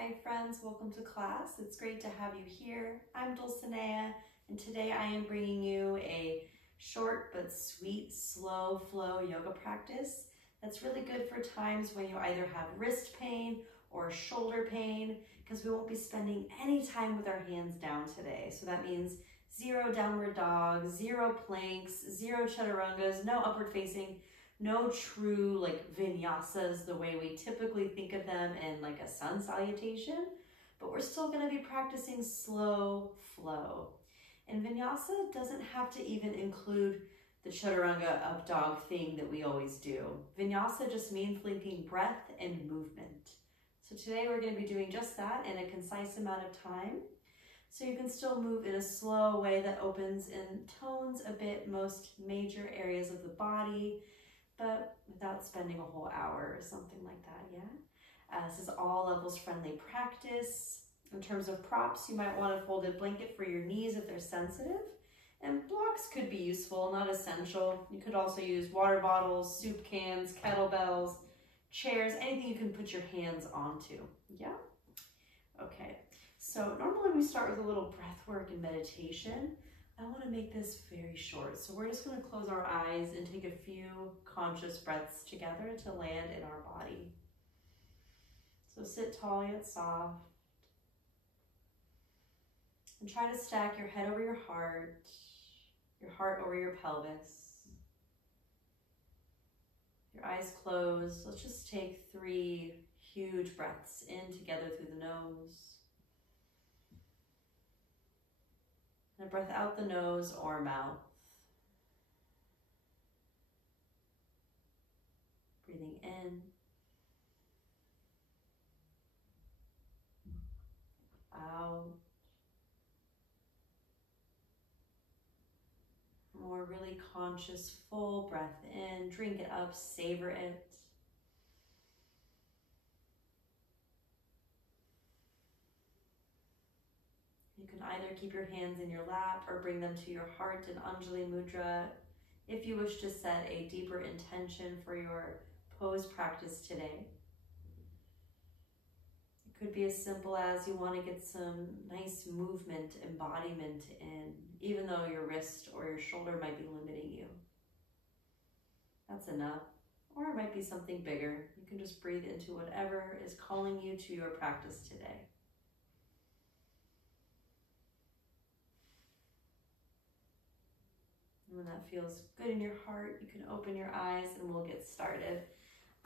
Hi friends, welcome to class. It's great to have you here. I'm Dulcinea, and today I am bringing you a short but sweet, slow flow yoga practice that's really good for times when you either have wrist pain or shoulder pain, because we won't be spending any time with our hands down today. So that means 0 downward dog, 0 planks, 0 chaturangas, no upward facing, no true like vinyasas the way we typically think of them in like a sun salutation, but we're still going to be practicing slow flow. And vinyasa doesn't have to even include the chaturanga up dog thing that we always do. Vinyasa just means linking breath and movement. So today we're going to be doing just that in a concise amount of time. So you can still move in a slow way that opens and tones a bit most major areas of the body, but without spending a whole hour or something like that, yeah? This is all levels friendly practice. In terms of props, you might want a folded blanket for your knees if they're sensitive. And blocks could be useful, not essential. You could also use water bottles, soup cans, kettlebells, chairs, anything you can put your hands onto, yeah? Okay, so normally we start with a little breath work and meditation. I want to make this very short, so we're just going to close our eyes and take a few conscious breaths together to land in our body. So sit tall yet soft, and try to stack your head over your heart over your pelvis. Your eyes closed. Let's just take 3 huge breaths in together through the nose. And a breath out the nose or mouth. Breathing in. Out. More really conscious, full breath in. Drink it up, savor it. You can either keep your hands in your lap or bring them to your heart in Anjali Mudra if you wish to set a deeper intention for your pose practice today. It could be as simple as you want to get some nice movement, embodiment in, even though your wrist or your shoulder might be limiting you. That's enough. Or it might be something bigger. You can just breathe into whatever is calling you to your practice today. And when that feels good in your heart, you can open your eyes and we'll get started.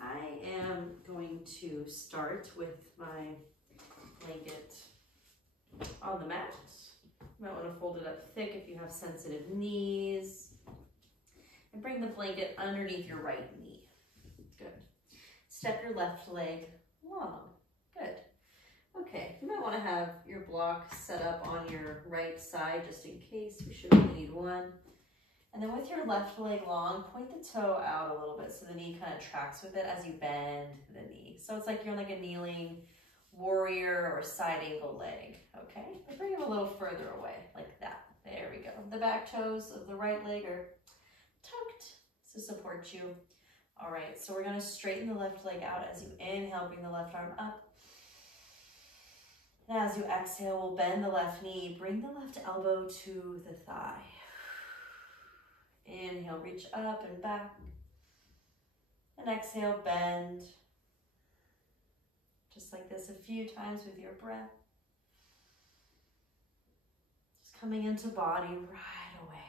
I am going to start with my blanket on the mat. You might want to fold it up thick if you have sensitive knees. And bring the blanket underneath your right knee. Good. Step your left leg long. Good. Okay, you might want to have your block set up on your right side just in case. We should only need one. And then with your left leg long, point the toe out a little bit so the knee kind of tracks with it as you bend the knee. So it's like you're like a kneeling warrior or side angle leg, okay? But bring it a little further away, like that. There we go. The back toes of the right leg are tucked to support you. All right, so we're gonna straighten the left leg out as you inhale, bring the left arm up. And as you exhale, we'll bend the left knee, bring the left elbow to the thigh. Inhale, reach up and back. And exhale, bend. Just like this a few times with your breath. Just coming into body right away.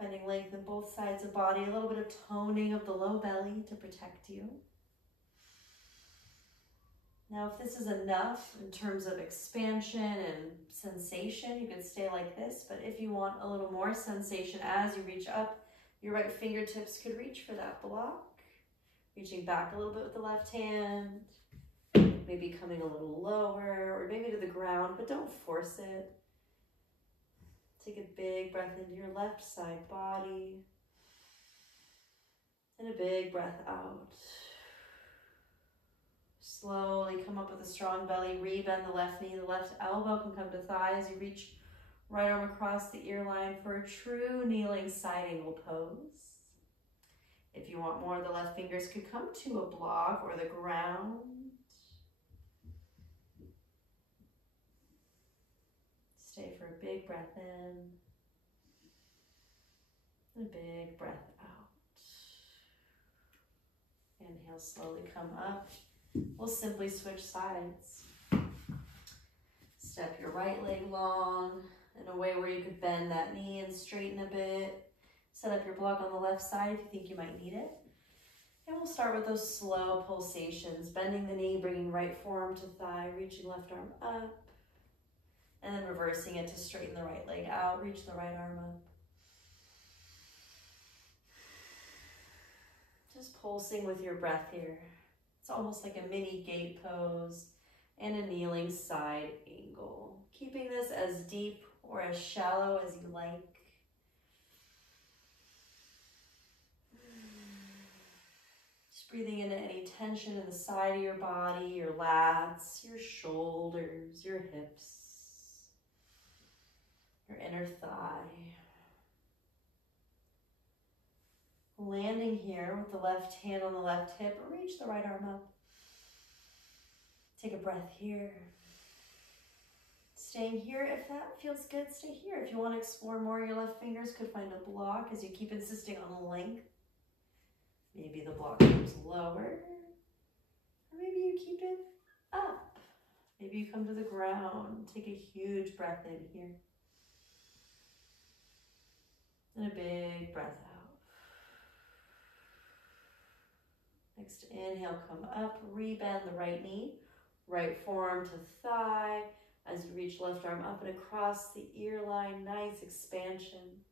Finding length in both sides of body, a little bit of toning of the low belly to protect you. Now, if this is enough in terms of expansion and sensation, you could stay like this. But if you want a little more sensation as you reach up, your right fingertips could reach for that block. Reaching back a little bit with the left hand. Maybe coming a little lower or maybe to the ground, but don't force it. Take a big breath into your left side body. And a big breath out. Slowly come up with a strong belly, rebend the left knee, the left elbow can come to thigh as you reach right arm across the ear line for a true kneeling side angle pose. If you want more, the left fingers could come to a block or the ground. Stay for a big breath in and a big breath out. Inhale, slowly come up. We'll simply switch sides. Step your right leg long in a way where you could bend that knee and straighten a bit. Set up your block on the left side if you think you might need it. And we'll start with those slow pulsations, bending the knee, bringing right forearm to thigh, reaching left arm up, and then reversing it to straighten the right leg out, reach the right arm up. Just pulsing with your breath here. It's almost like a mini gate pose and a kneeling side angle. Keeping this as deep or as shallow as you like. Just breathing into any tension in the side of your body, your lats, your shoulders, your hips, your inner thigh. Landing here with the left hand on the left hip, reach the right arm up. Take a breath here. Staying here, if that feels good, stay here. If you want to explore more, your left fingers could find a block as you keep insisting on length. Maybe the block comes lower, or maybe you keep it up. Maybe you come to the ground. Take a huge breath in here. And a big breath out. Next inhale, come up, rebend the right knee, right forearm to thigh as you reach left arm up and across the ear line, nice expansion.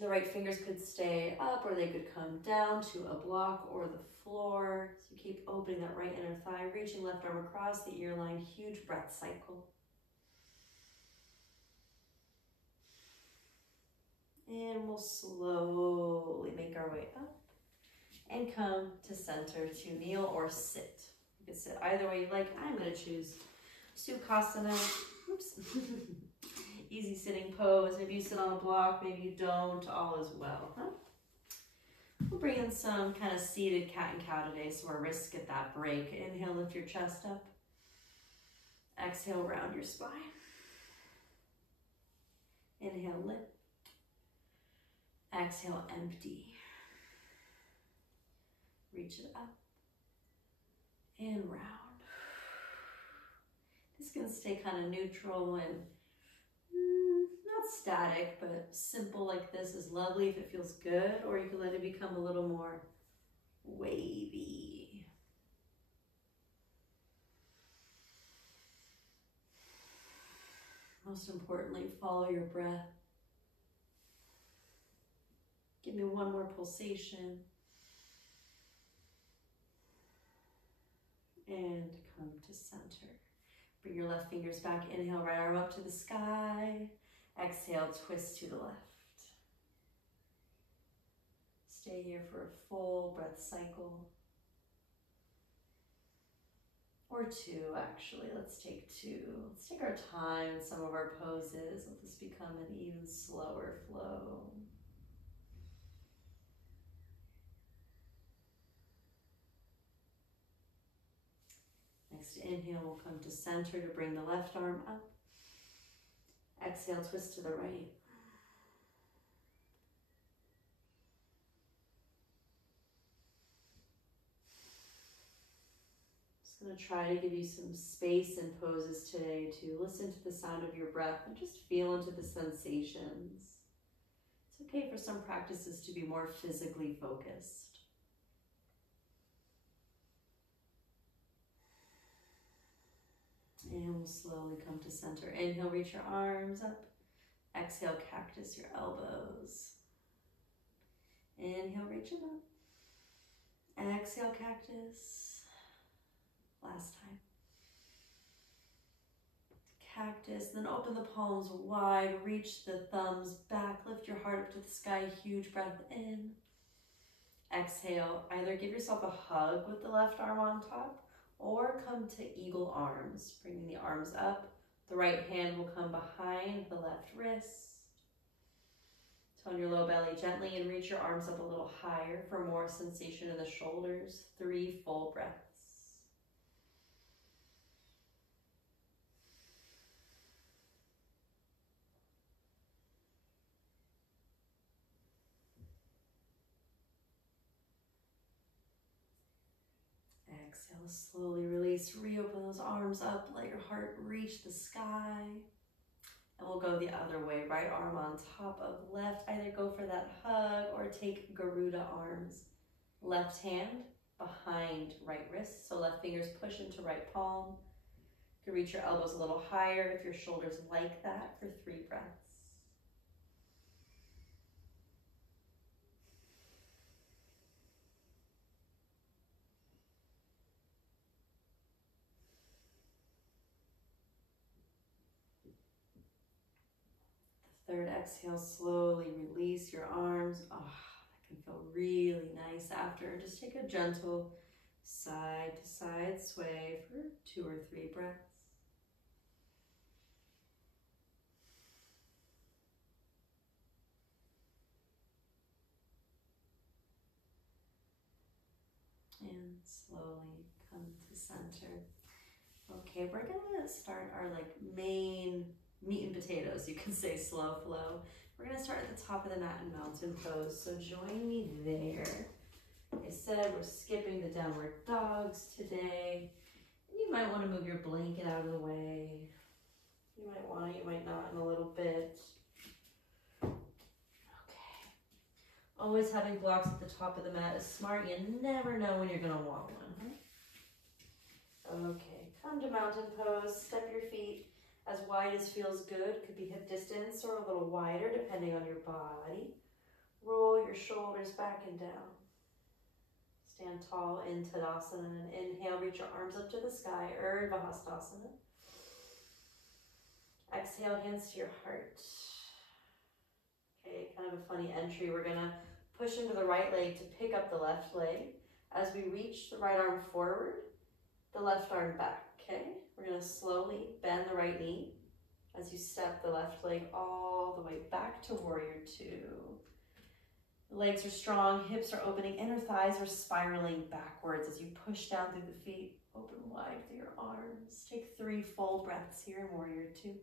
The right fingers could stay up or they could come down to a block or the floor. So you keep opening that right inner thigh, reaching left arm across the ear line, huge breath cycle. And we'll slowly make our way up and come to center to kneel or sit. You can sit either way you like. I'm going to choose Sukhasana. Oops. Easy sitting pose. Maybe you sit on a block, maybe you don't. All is well. Huh? We'll bring in some kind of seated cat and cow today so our wrists get that break. Inhale, lift your chest up. Exhale, round your spine. Inhale, lift. Exhale, empty. Reach it up and round. This can stay kind of neutral and not static, but simple like this is lovely if it feels good, or you can let it become a little more wavy. Most importantly, follow your breath. Give me one more pulsation. And come to center. Bring your left fingers back. Inhale, right arm up to the sky. Exhale, twist to the left. Stay here for a full breath cycle. Or two, actually. Let's take two. Let's take our time in some of our poses. Let this become an even slower flow. Next inhale, we'll come to center to bring the left arm up. Exhale, twist to the right. Just going to try to give you some space in poses today to listen to the sound of your breath and just feel into the sensations. It's okay for some practices to be more physically focused. And we'll slowly come to center. Inhale, reach your arms up. Exhale, cactus your elbows. Inhale, reach it up. Exhale, cactus. Last time. Cactus, then open the palms wide, reach the thumbs back, lift your heart up to the sky, huge breath in. Exhale, either give yourself a hug with the left arm on top, or come to eagle arms, bringing the arms up. The right hand will come behind the left wrist. Tone your low belly gently and reach your arms up a little higher for more sensation in the shoulders. 3 full breaths. Exhale, slowly release, reopen those arms up, let your heart reach the sky. And we'll go the other way, right arm on top of left. Either go for that hug or take Garuda arms. Left hand behind right wrist, so left fingers push into right palm. You can reach your elbows a little higher if your shoulders like that for 3 breaths. Third exhale, slowly release your arms. Oh, that can feel really nice after. Just take a gentle side to side sway for 2 or 3 breaths. And slowly come to center. Okay, we're gonna start our main meat and potatoes. You can say slow flow. We're gonna start at the top of the mat in mountain pose. So join me there. Like I said, we're skipping the downward dogs today. And you might want to move your blanket out of the way. You might want to, you might not in a little bit. Okay. Always having blocks at the top of the mat is smart. You never know when you're gonna want one. Okay, come to mountain pose. Step your feet as wide as feels good. Could be hip distance or a little wider depending on your body. Roll your shoulders back and down. Stand tall in Tadasana and inhale, reach your arms up to the sky, Urdhva Hastasana. Exhale, hands to your heart. Okay, kind of a funny entry. We're gonna push into the right leg to pick up the left leg. As we reach the right arm forward, the left arm back, okay? We're gonna slowly bend the right knee as you step the left leg all the way back to warrior 2. The legs are strong, hips are opening, inner thighs are spiraling backwards as you push down through the feet. Open wide through your arms. Take 3 full breaths here in warrior 2.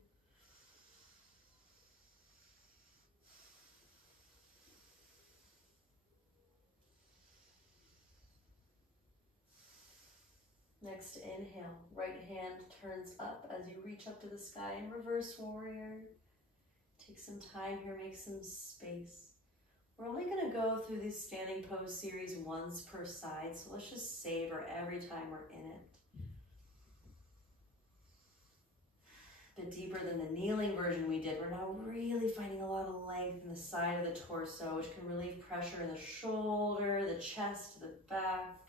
Next inhale, right hand turns up as you reach up to the sky in reverse warrior. Take some time here, make some space. We're only gonna go through this standing pose series once per side, so let's just savor every time we're in it. A bit deeper than the kneeling version we did. We're now really finding a lot of length in the side of the torso, which can relieve pressure in the shoulder, the chest, the back.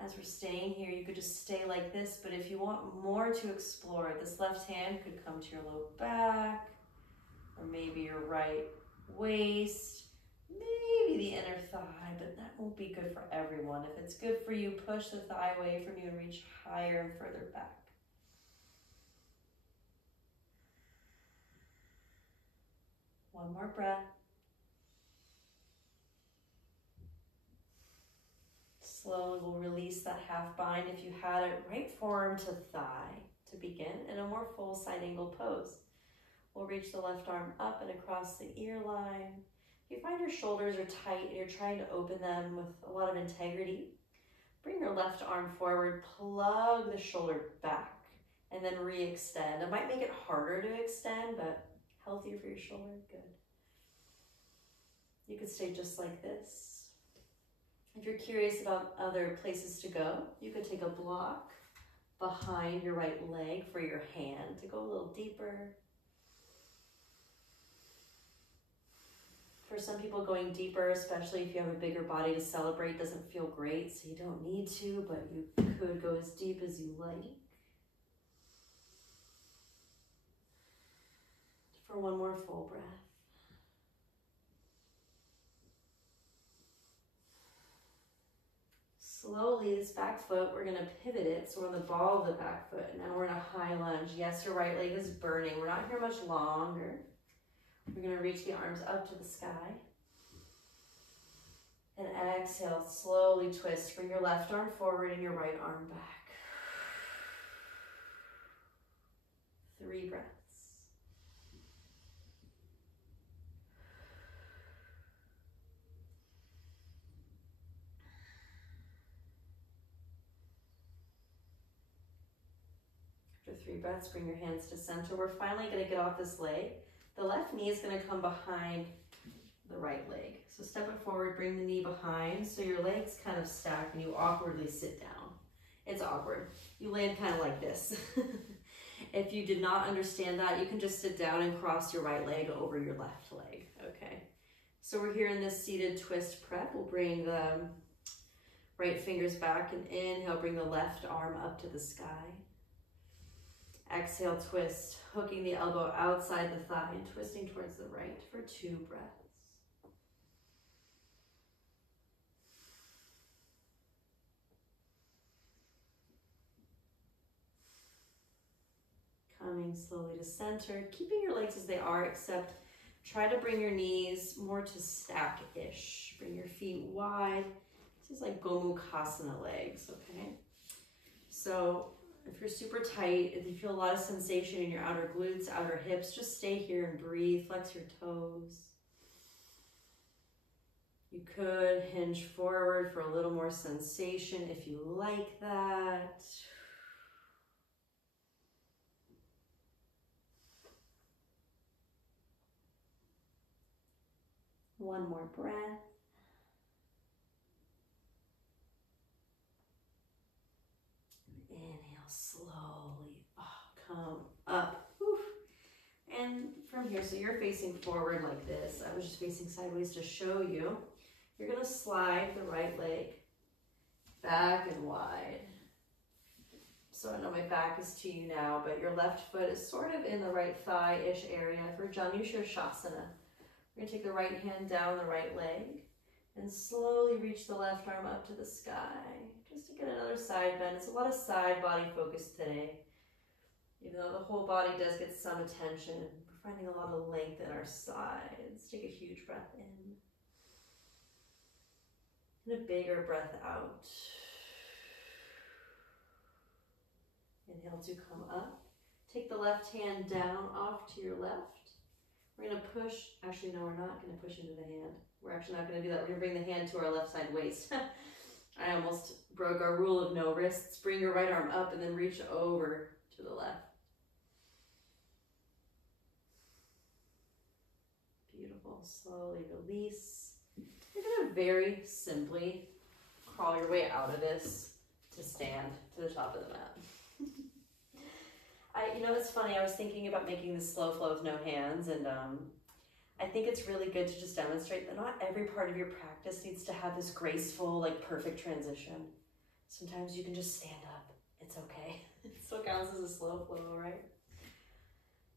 As we're staying here, you could just stay like this, but if you want more to explore, this left hand could come to your low back, or maybe your right waist, maybe the inner thigh, but that won't be good for everyone. If it's good for you, push the thigh away from you and reach higher and further back. One more breath. Slowly we'll release that half bind if you had it, right forearm to thigh to begin in a more full side angle pose. We'll reach the left arm up and across the ear line. If you find your shoulders are tight and you're trying to open them with a lot of integrity, bring your left arm forward, plug the shoulder back, and then re-extend. It might make it harder to extend, but healthier for your shoulder, good. You could stay just like this. If you're curious about other places to go, you could take a block behind your right leg for your hand to go a little deeper. For some people, going deeper, especially if you have a bigger body to celebrate, doesn't feel great, so you don't need to, but you could go as deep as you like. For one more full breath. Slowly, this back foot, we're gonna pivot it, so we're on the ball of the back foot. Now we're in a high lunge. Yes, your right leg is burning. We're not here much longer. We're gonna reach the arms up to the sky. And exhale, slowly twist. Bring your left arm forward and your right arm back. 3 breaths. 3 breaths. Bring your hands to center. We're finally going to get off this leg. The left knee is going to come behind the right leg. So step it forward, bring the knee behind so your legs kind of stack and you awkwardly sit down. It's awkward. You land kind of like this. If you did not understand that, you can just sit down and cross your right leg over your left leg. Okay. So we're here in this seated twist prep. We'll bring the right fingers back and inhale, bring the left arm up to the sky. Exhale, twist, hooking the elbow outside the thigh and twisting towards the right for 2 breaths. Coming slowly to center, keeping your legs as they are, except try to bring your knees more to stack-ish. Bring your feet wide. This is like Gomukhasana legs, okay? So if you're super tight, if you feel a lot of sensation in your outer glutes, outer hips, just stay here and breathe. Flex your toes. You could hinge forward for a little more sensation if you like that. One more breath. Inhale slowly. Come up. Whew. And from here, so you're facing forward like this. I was just facing sideways to show you. You're going to slide the right leg back and wide. So I know my back is to you now, but your left foot is sort of in the right thigh-ish area for Janushirshasana. We're going to take the right hand down the right leg and slowly reach the left arm up to the sky, just to get another side bend. It's a lot of side body focus today. Even though the whole body does get some attention, we're finding a lot of length in our sides. Take a huge breath in. And a bigger breath out. Inhale to come up. Take the left hand down off to your left. We're going to push, actually no, we're not going to push into the hand. We're actually not going to do that. We're going to bring the hand to our left side waist. I almost broke our rule of no wrists. Bring your right arm up and then reach over to the left. Beautiful. Slowly release. You're going to very simply crawl your way out of this to stand to the top of the mat. You know, it's funny, I was thinking about making this slow flow with no hands, and I think it's really good to just demonstrate that not every part of your practice needs to have this graceful, like perfect transition. Sometimes you can just stand up. It's okay. It still counts as a slow flow, right?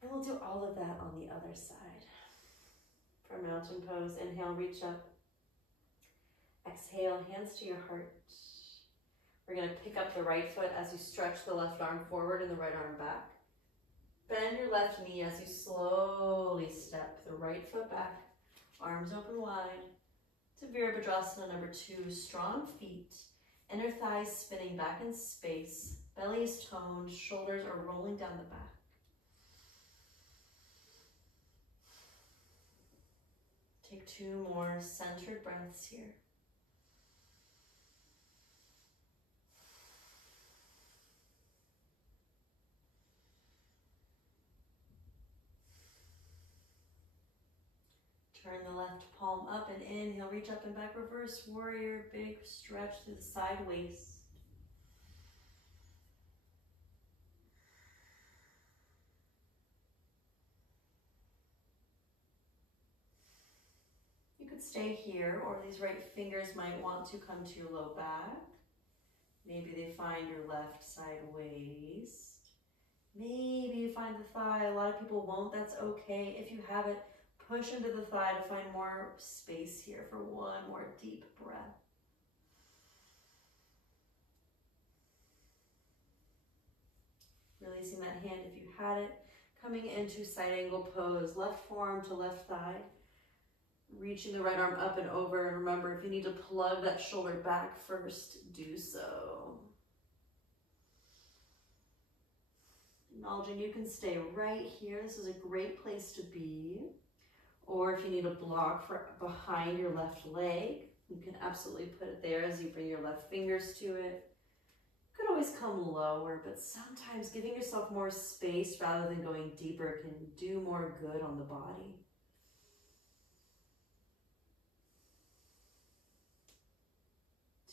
And we'll do all of that on the other side. For mountain pose, inhale, reach up. Exhale, hands to your heart. We're going to pick up the right foot as you stretch the left arm forward and the right arm back. Bend your left knee as you slowly step the right foot back, arms open wide, to Virabhadrasana number 2. Strong feet, inner thighs spinning back in space, belly is toned, shoulders are rolling down the back. Take 2 more centered breaths here. Turn the left palm up and inhale, reach up and back, reverse warrior, big stretch through the side waist. You could stay here, or these right fingers might want to come to your low back. Maybe they find your left side waist. Maybe you find the thigh. A lot of people won't, that's okay. If you have it, push into the thigh to find more space here for one more deep breath. Releasing that hand if you had it. Coming into side angle pose, left forearm to left thigh. Reaching the right arm up and over. And remember, if you need to plug that shoulder back first, do so. Acknowledging you can stay right here. This is a great place to be. Or if you need a block for behind your left leg, you can absolutely put it there as you bring your left fingers to it. You could always come lower, but sometimes giving yourself more space rather than going deeper can do more good on the body.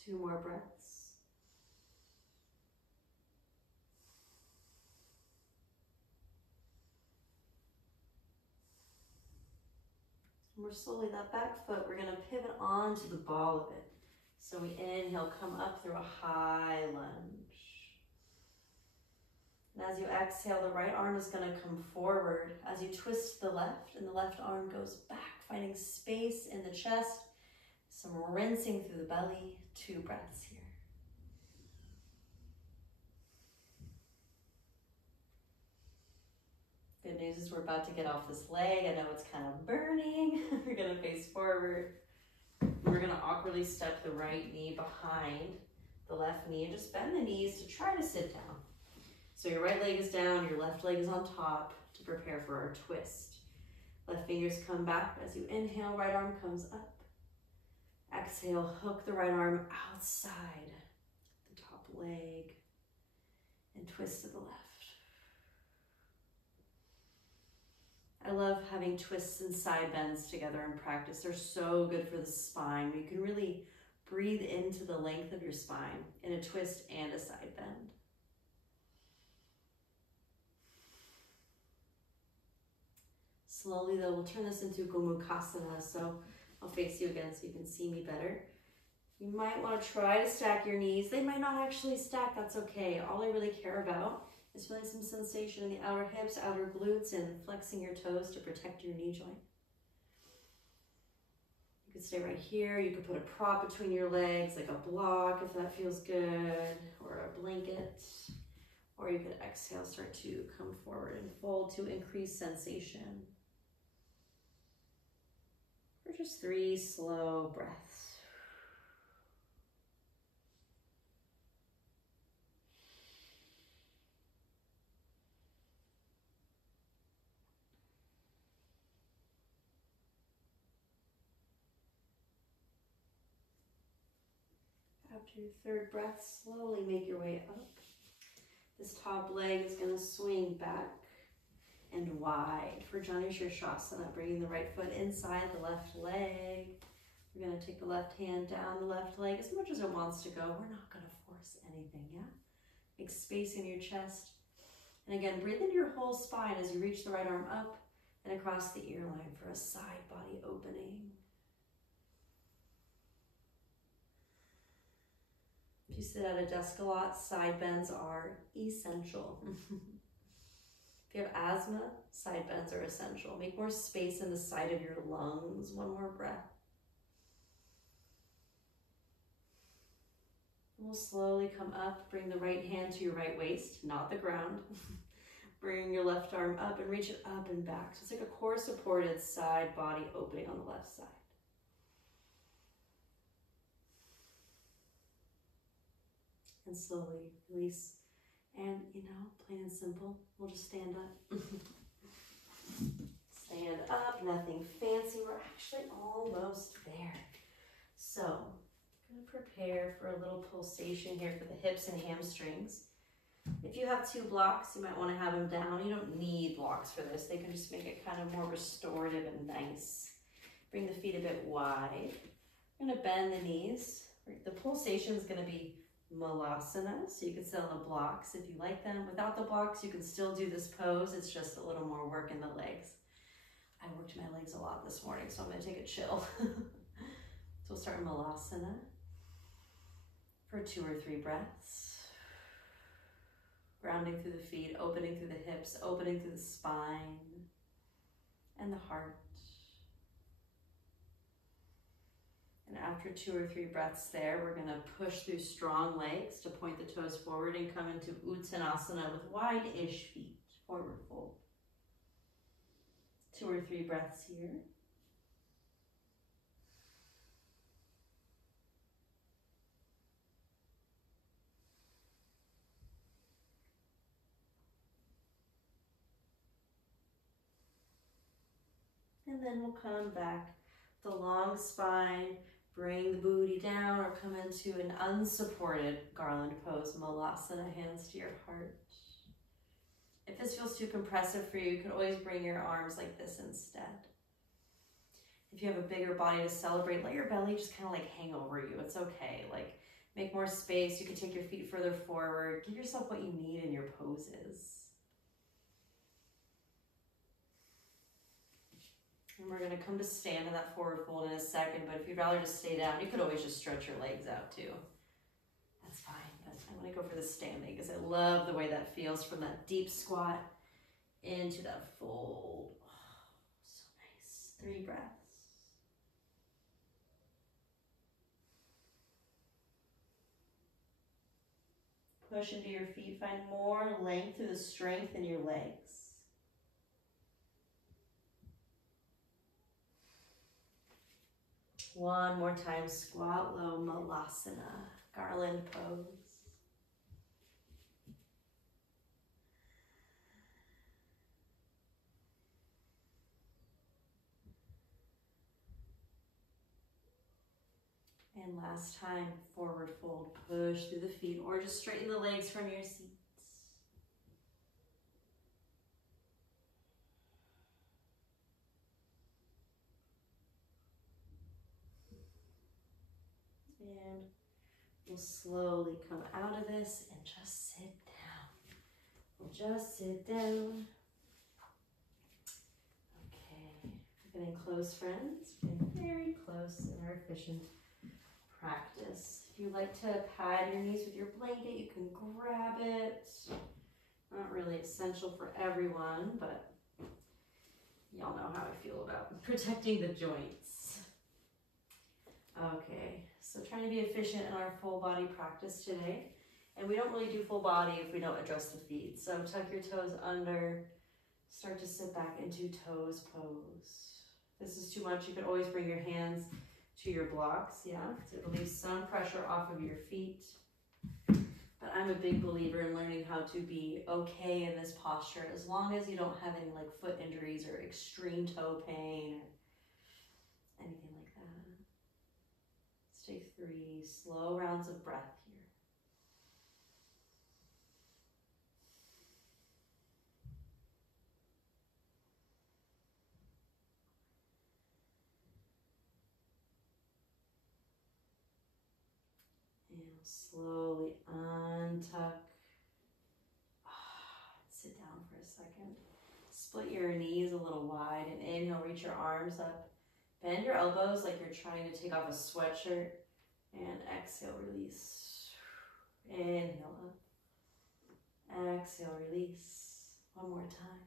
Two more breaths. And we're slowly, that back foot, we're gonna pivot onto the ball of it. So we inhale, come up through a high lunge. And as you exhale, the right arm is gonna come forward as you twist the left, and the left arm goes back, finding space in the chest. Some rinsing through the belly, 2 breaths here. Good news is we're about to get off this leg. I know it's kind of burning. We're gonna face forward. We're gonna awkwardly step the right knee behind the left knee and just bend the knees to try to sit down. So your right leg is down, your left leg is on top to prepare for our twist. Left fingers come back as you inhale, right arm comes up. Exhale, hook the right arm outside the top leg and twist to the left. I love having twists and side bends together in practice. They're so good for the spine. You can really breathe into the length of your spine in a twist and a side bend. Slowly though, we'll turn this into Gomukhasana. So I'll face you again so you can see me better. You might want to try to stack your knees. They might not actually stack, that's okay. All I really care about is feeling some sensation in the outer hips, outer glutes, and flexing your toes to protect your knee joint. You could stay right here. You could put a prop between your legs, like a block if that feels good, or a blanket. Or you could exhale, start to come forward and fold to increase sensation. For just 3 slow breaths. After your 3rd breath, slowly make your way up. This top leg is going to swing back and wide for Janushirshasana, bringing the right foot inside the left leg. We're going to take the left hand down the left leg as much as it wants to go. We're not going to force anything, yeah? Make space in your chest. And again, breathe into your whole spine as you reach the right arm up and across the ear line for a side body opening. If you sit at a desk a lot, side bends are essential. If you have asthma, side bends are essential. Make more space in the side of your lungs. 1 more breath. And we'll slowly come up, bring the right hand to your right waist, not the ground. Bring your left arm up and reach it up and back. So it's like a core supported side body opening on the left side. And slowly release. And, you know, plain and simple, we'll just stand up. Stand up, nothing fancy. We're actually almost there. So, I'm going to prepare for a little pulsation here for the hips and hamstrings. If you have 2 blocks, you might want to have them down. You don't need blocks for this. They can just make it kind of more restorative and nice. Bring the feet a bit wide. I'm going to bend the knees. The pulsation is going to be Malasana, so you can sit on the blocks if you like them. Without the blocks, you can still do this pose. It's just a little more work in the legs. I worked my legs a lot this morning, so I'm going to take a chill. So we'll start Malasana for 2 or 3 breaths. Grounding through the feet, opening through the hips, opening through the spine and the heart. And after 2 or 3 breaths there, we're going to push through strong legs to point the toes forward and come into Uttanasana with wide-ish feet, forward fold. 2 or 3 breaths here. And then we'll come back, the long spine, Bring the booty down or come into an unsupported garland pose, malasana, hands to your heart. If this feels too compressive for you, you can always bring your arms like this instead. If you have a bigger body to celebrate, let your belly just kind of like hang over you. It's okay. Like, make more space. You can take your feet further forward. Give yourself what you need in your poses. And we're going to come to stand in that forward fold in a second, but if you'd rather just stay down, you could always just stretch your legs out too. That's fine, but I'm going to go for the standing because I love the way that feels from that deep squat into that fold. Oh, so nice. 3 breaths. Push into your feet. Find more length through the strength in your legs. One more time, squat low, malasana, garland pose. And last time, forward fold, push through the feet, or just straighten the legs from your seats. And we'll slowly come out of this and just sit down. We'll just sit down. Okay, we're getting close, friends. We're getting very close in our efficient practice. If you like to pad your knees with your blanket, you can grab it. Not really essential for everyone, but y'all know how I feel about protecting the joints. Okay, so trying to be efficient in our full body practice today. And we don't really do full body if we don't address the feet. So tuck your toes under, start to sit back into toes pose. If this is too much, you can always bring your hands to your blocks, yeah? So it'll leave some pressure off of your feet. But I'm a big believer in learning how to be okay in this posture as long as you don't have any like foot injuries or extreme toe pain or anything like that. Let's take 3 slow rounds of breath here. And slowly untuck. Sit down for a second. Split your knees a little wide and inhale, reach your arms up. Bend your elbows like you're trying to take off a sweatshirt. And exhale, release. Inhale up. Exhale, release. One more time.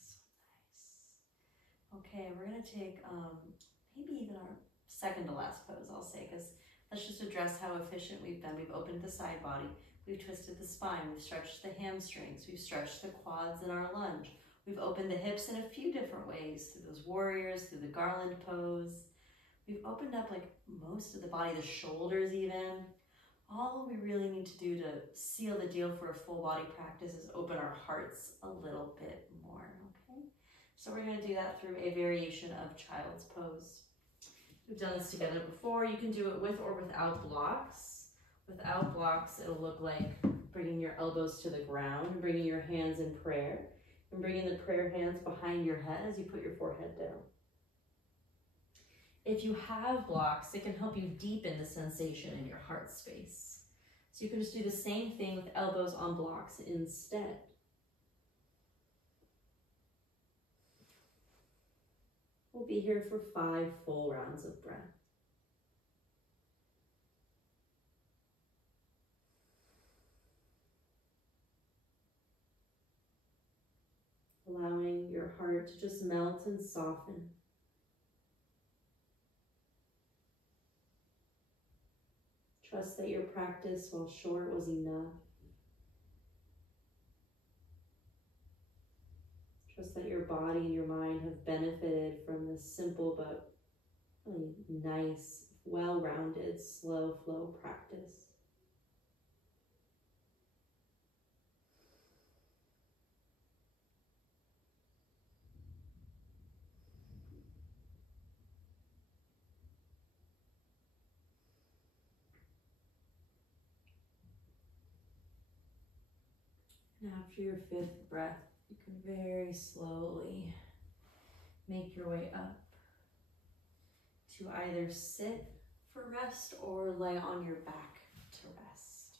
So nice. Okay, we're gonna take maybe even our second to last pose, I'll say, because let's just address how efficient we've been. We've opened the side body. We've twisted the spine. We've stretched the hamstrings. We've stretched the quads in our lunge. We've opened the hips in a few different ways, through those warriors, through the garland pose. We've opened up like most of the body, the shoulders even. All we really need to do to seal the deal for a full body practice is open our hearts a little bit more, okay? So we're gonna do that through a variation of child's pose. We've done this together before. You can do it with or without blocks. Without blocks, it'll look like bringing your elbows to the ground and bringing your hands in prayer and bringing the prayer hands behind your head as you put your forehead down. If you have blocks, it can help you deepen the sensation in your heart space. So you can just do the same thing with elbows on blocks instead. We'll be here for 5 full rounds of breath. Allowing your heart to just melt and soften. Trust that your practice, while short, was enough. Trust that your body and your mind have benefited from this simple but really nice, well-rounded, slow flow practice. And after your fifth breath, you can very slowly make your way up to either sit for rest or lay on your back to rest.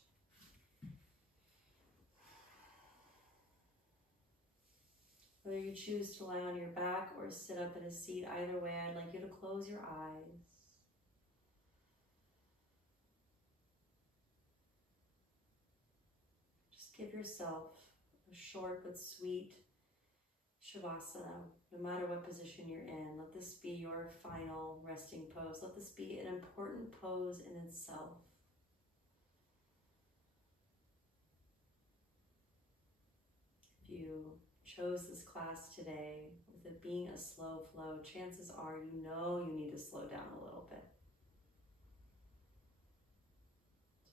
Whether you choose to lie on your back or sit up in a seat, either way, I'd like you to close your eyes. Just give yourself a short but sweet Shavasana, no matter what position you're in. Let this be your final resting pose. Let this be an important pose in itself. If you chose this class today with it being a slow flow, chances are you know you need to slow down a little bit.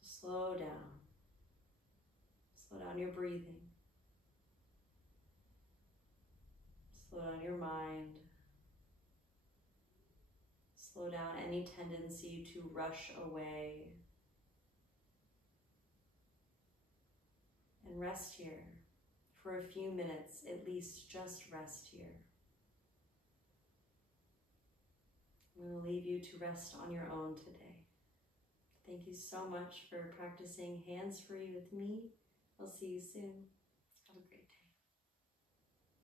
So slow down. Slow down your breathing. Slow down your mind. Slow down any tendency to rush away. And rest here for a few minutes, at least just rest here. I'm going to leave you to rest on your own today. Thank you so much for practicing hands-free with me. I'll see you soon. Have a great day.